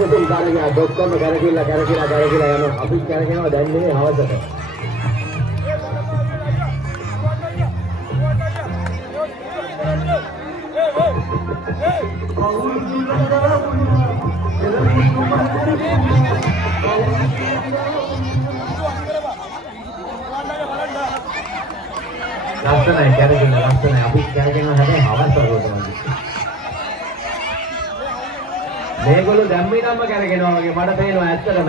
මිනිසුන් කාරණා ඔක්කොම කරකිලා යනවා. අපි කරගෙනවා දැන් නෙමෙයි හවසට. ලස්සනයි කරගෙන ලස්සනයි අපි කරගෙන හැබැයි හවස් වරුවට මේගොල්ලෝ දැම්මේ නම්ම කරගෙනවා වගේ මට පේනවා ඇත්තටම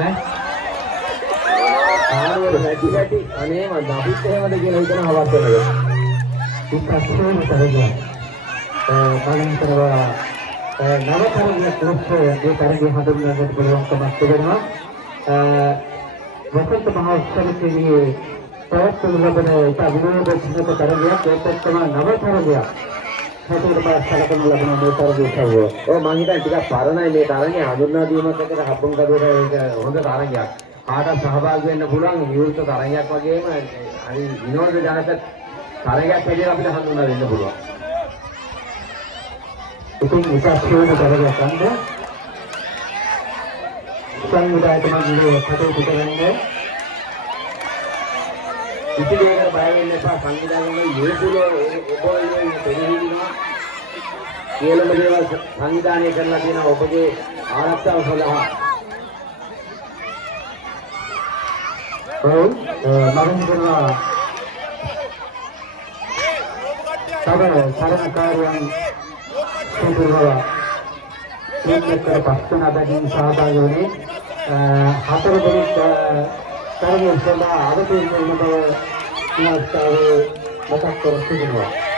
ආනවල නැටි අනේ මම අපිත් එහෙමද කියලා හිතන හවස් වරුවට ඉස්සරහම කරගෙන කාලෙන්තරවා නවතරගේ කුස්සේ ඒ තරගේ හඳුන්වන්නට පුළුවන්කමක් තිබෙනවා වසන්ත මහෝත්සවයේදී තවත් ලැබෙන එක විනෝදජනක තරගයක් ඒකත්ම නවතරගයක් හතරට බලසලකන ලැබෙන මේ තරගය. ඔය මං හිතන්නේ ටිකක් පරණයි මේ තරගය හඳුන්වා දීමත් එක්ක හබ්බන් කඩේට ඒක හොඳ තරගයක්. කාටත් සහභාගී වෙන්න පුළුවන් විවෘත තරගයක් වගේම අනි විනෝද ජනක තරගයක් හැටියට අපිට හඳුන්වා දෙන්න පුළුවන්. ඉතින් විශේෂයෙන්ම තරගයක් ගන්න සංවිධායකතුමාගේ කටයුතු කරන්නේ ඉතිරියකට බය වෙන්න එපා. සංවිධානයේ මේකුලෝ ඔබෝයින් පෙරහිනවා කියලාම දේවල් සංවිධානය කරලා තියෙන ඔබගේ ආරක්ෂාව සඳහා මම කරනවා සරණකාරයන් සුදුරවා මේකට පස්සන අධින් සහභාගී වුණේ හතර දෙනෙක් තරගය සඳහා අවතීර්ණ වෙන බව මතක් කර සිටිනවා.